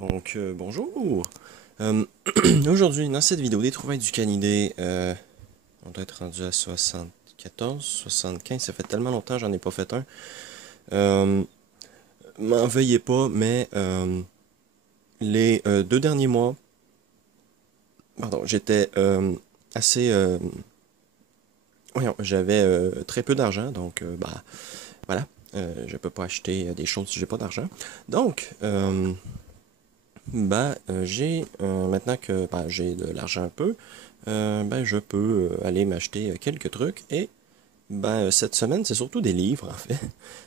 Donc, bonjour! Aujourd'hui, dans cette vidéo des trouvailles du canidé, on doit être rendu à 74, 75, ça fait tellement longtemps j'en ai pas fait un. Euh, M'en veuillez pas, mais les 2 derniers mois, pardon, j'étais assez... voyons, j'avais très peu d'argent, donc bah voilà, je peux pas acheter des choses si j'ai pas d'argent. Donc, j'ai maintenant que j'ai de l'argent un peu, je peux aller m'acheter quelques trucs et cette semaine c'est surtout des livres en fait.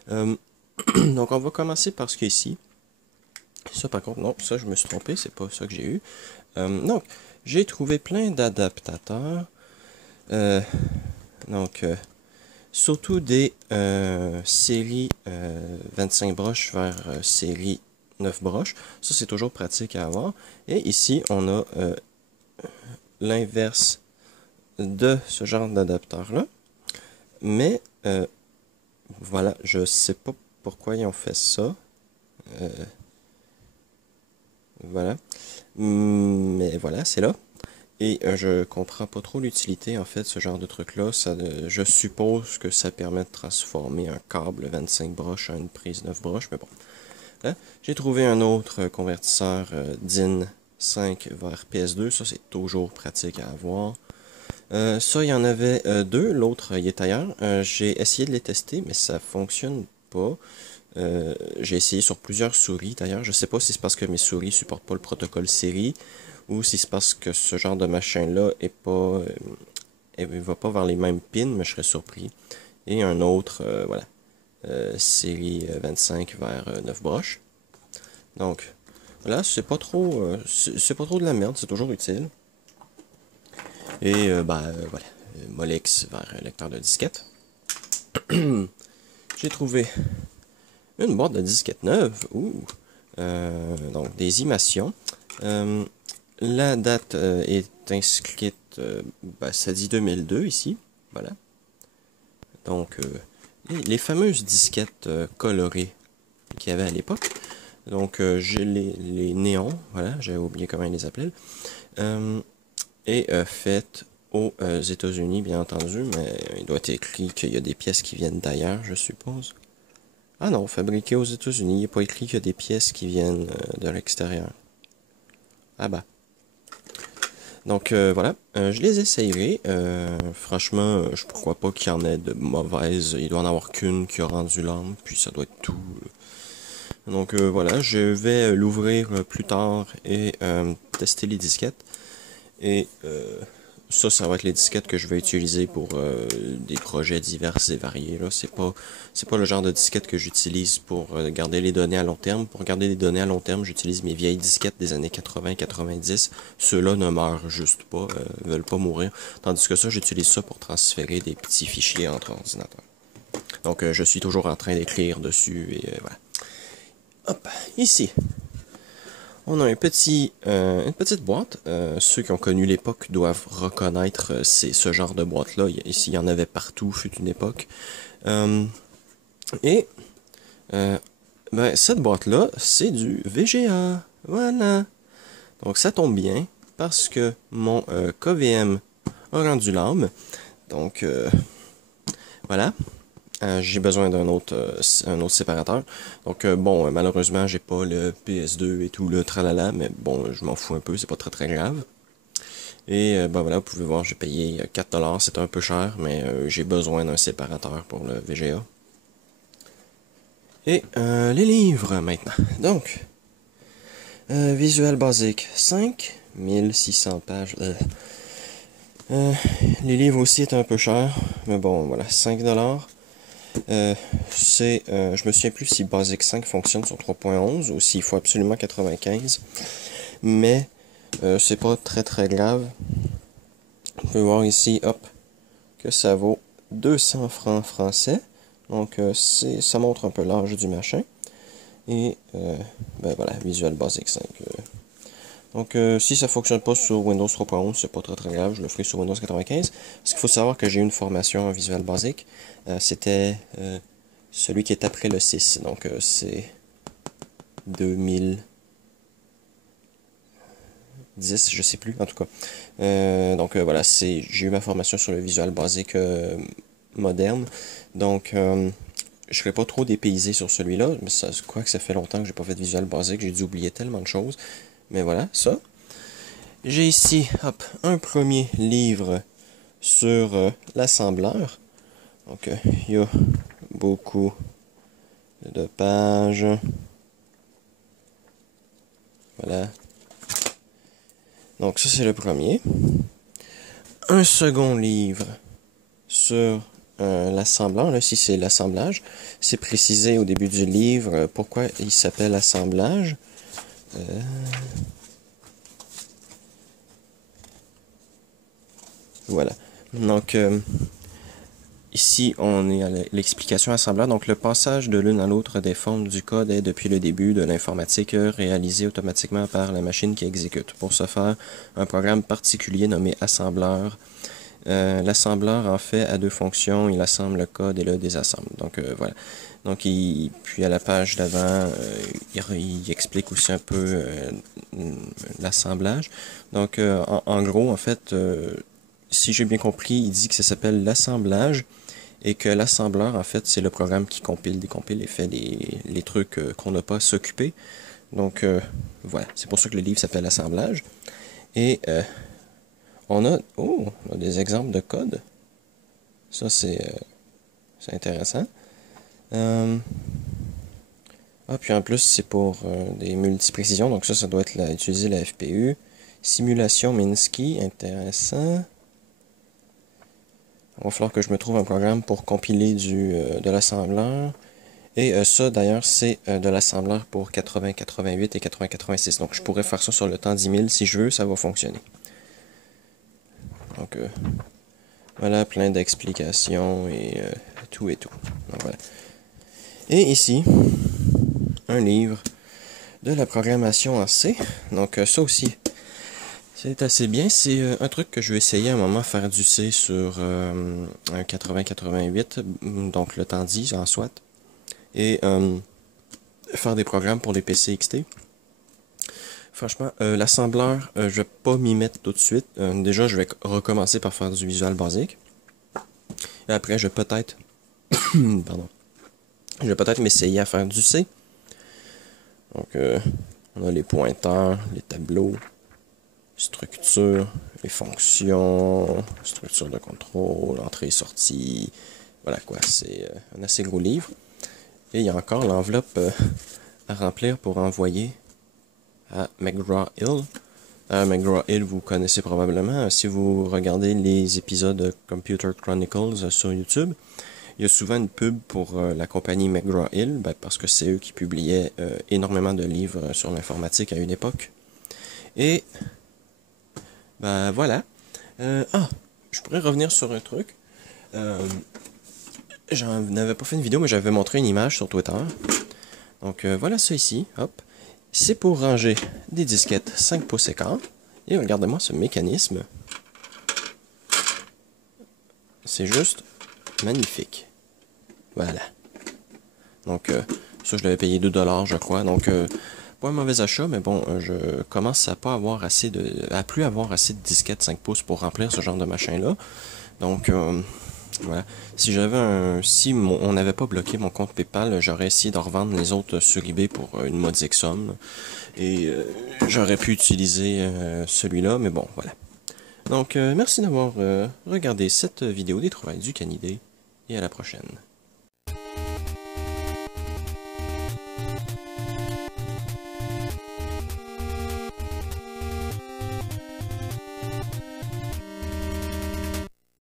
Euh, donc on va commencer par ce qui est ici. Ça par contre non, ça je me suis trompé, c'est pas ça que j'ai eu. Donc j'ai trouvé plein d'adaptateurs. Euh, donc surtout des séries 25 broches vers série 9 broches. Ça, c'est toujours pratique à avoir. Et ici, on a l'inverse de ce genre d'adapteur-là. Mais, voilà, je sais pas pourquoi ils ont fait ça. Euh, voilà. Mais voilà, c'est là. Et je comprends pas trop l'utilité, en fait, ce genre de truc-là. Je suppose que ça permet de transformer un câble 25 broches en une prise 9 broches, mais bon. Là, j'ai trouvé un autre convertisseur DIN 5 vers PS2. Ça, c'est toujours pratique à avoir. Ça, il y en avait deux. L'autre, il est ailleurs. J'ai essayé de les tester, mais ça fonctionne pas. J'ai essayé sur plusieurs souris d'ailleurs. Je sais pas si c'est parce que mes souris supportent pas le protocole série ou si c'est parce que ce genre de machin-là est pas, il va pas vers les mêmes pins, mais je serais surpris. Et un autre, voilà, série 25 vers 9 broches. Donc, là, c'est pas trop de la merde, c'est toujours utile. Et voilà, Molex vers lecteur de disquette. J'ai trouvé une boîte de disquettes neuve. Ouh. Donc, des imations. Euh, la date est inscrite, ça dit 2002 ici. Voilà. Donc, les fameuses disquettes colorées qu'il y avait à l'époque. Donc, j'ai les néons. Voilà, j'avais oublié comment ils les appelaient. Et faites aux États-Unis, bien entendu, mais il doit être écrit qu'il y a des pièces qui viennent d'ailleurs, je suppose. Ah non, fabriqué aux États-Unis, il n'est pas écrit qu'il y a des pièces qui viennent de l'extérieur. Ah bah. Donc voilà, je les essayerai. Franchement, je crois pas qu'il y en ait de mauvaises. Il doit en avoir qu'une qui a rendu l'âme, puis ça doit être tout. Donc voilà, je vais l'ouvrir plus tard et tester les disquettes. Et ça va être les disquettes que je vais utiliser pour des projets divers et variés. Là, c'est pas le genre de disquette que j'utilise pour garder les données à long terme. Pour garder les données à long terme, j'utilise mes vieilles disquettes des années 80-90. Ceux-là ne meurent juste pas, veulent pas mourir. Tandis que ça, j'utilise ça pour transférer des petits fichiers entre ordinateurs. Donc, je suis toujours en train d'écrire dessus et voilà. Hop, ici. On a une petite boîte. Ceux qui ont connu l'époque doivent reconnaître ce genre de boîte-là. Ici, il y en avait partout, fut une époque. Euh, et cette boîte-là, c'est du VGA. Voilà. Donc ça tombe bien parce que mon KVM a rendu l'âme. Donc voilà. J'ai besoin un autre séparateur. Donc bon, malheureusement, j'ai pas le PS2 et tout le tralala, mais bon, je m'en fous un peu, c'est pas très très grave. Et voilà, vous pouvez voir, j'ai payé 4$, c'est un peu cher, mais j'ai besoin d'un séparateur pour le VGA. Et les livres maintenant. Donc, Visual Basic 5, 1600 pages. Les livres aussi est un peu cher, mais bon, voilà, 5$. Je me souviens plus si Basic 5 fonctionne sur 3.11 ou s'il faut absolument 95, mais c'est pas très très grave. On peut voir ici, hop, que ça vaut 200 francs français, donc ça montre un peu l'âge du machin. Et voilà, Visual Basic 5. Donc si ça fonctionne pas sur Windows 3.11, c'est pas très très grave, je le ferai sur Windows 95. Parce qu'il faut savoir que j'ai eu une formation en Visual Basic. C'était celui qui est après le 6. Donc c'est 2000. 10, je sais plus, en tout cas. Donc voilà, j'ai eu ma formation sur le Visual Basic moderne. Donc, je serais pas trop dépaysé sur celui-là, mais je crois que ça fait longtemps que j'ai pas fait de Visual Basic, j'ai dû oublier tellement de choses. Mais voilà, ça. J'ai ici, hop, un premier livre sur l'assembleur. Donc, il y a beaucoup de pages. Voilà. Donc, ça, c'est le premier. Un second livre sur l'assembleur. Là, ici, c'est l'assemblage. C'est précisé au début du livre pourquoi il s'appelle assemblage. Voilà. Donc, ici, on est à l'explication assembleur. Donc, le passage de l'une à l'autre des formes du code est depuis le début de l'informatique réalisé automatiquement par la machine qui exécute. Pour ce faire, un programme particulier nommé assembleur. L'assembleur, en fait, a deux fonctions. Il assemble le code et le désassemble. Donc, voilà. Donc, puis à la page d'avant, il explique aussi un peu l'assemblage. Donc, en gros, en fait, si j'ai bien compris, il dit que ça s'appelle l'assemblage et que l'assembleur, en fait, c'est le programme qui compile, décompile et fait les trucs qu'on n'a pas à s'occuper. Donc, voilà. C'est pour ça que le livre s'appelle assemblage. Et on a des exemples de code. Ça, c'est intéressant. Puis en plus, c'est pour des multiprécisions. Donc ça doit être utiliser la FPU. Simulation Minsky, intéressant. Il va falloir que je me trouve un programme pour compiler de l'assembleur. Et ça, d'ailleurs, c'est de l'assembleur pour 80, 88 et 80, 86. Donc, je pourrais faire ça sur le temps 10 000. Si je veux, ça va fonctionner. Donc, voilà, plein d'explications et tout et tout. Donc, voilà. Et ici, un livre de la programmation en C. Donc, ça aussi, c'est assez bien. C'est un truc que je vais essayer à un moment, faire du C sur un 80-88, donc le temps 10 en soit, et faire des programmes pour les PC XT. Franchement, l'assembleur, je vais pas m'y mettre tout de suite. Déjà, je vais recommencer par faire du Visual Basic. Et après, je vais peut-être... Pardon. Je vais peut-être m'essayer à faire du C. Donc, on a les pointeurs, les tableaux, structure, les fonctions, structure de contrôle, entrée et sortie. Voilà quoi, c'est un assez gros livre. Et il y a encore l'enveloppe à remplir pour envoyer à McGraw-Hill. McGraw-Hill, vous connaissez probablement si vous regardez les épisodes Computer Chronicles sur YouTube. Il y a souvent une pub pour la compagnie McGraw-Hill, parce que c'est eux qui publiaient énormément de livres sur l'informatique à une époque. Et voilà. Je pourrais revenir sur un truc. J'en avais pas fait une vidéo, mais j'avais montré une image sur Twitter. Donc voilà ça ici. Hop. C'est pour ranger des disquettes 5 pouces et quart. Et regardez-moi ce mécanisme. C'est juste magnifique. Voilà. Donc, ça, je l'avais payé 2$, je crois. Donc, pas un mauvais achat, mais bon, je commence à pas avoir assez à plus avoir assez de disquettes 5 pouces pour remplir ce genre de machin-là. Donc, voilà. Si on n'avait pas bloqué mon compte PayPal, j'aurais essayé de revendre les autres sur eBay pour une modique somme. Et j'aurais pu utiliser celui-là, mais bon, voilà. Donc, merci d'avoir regardé cette vidéo des trouvailles du Canidé, et à la prochaine.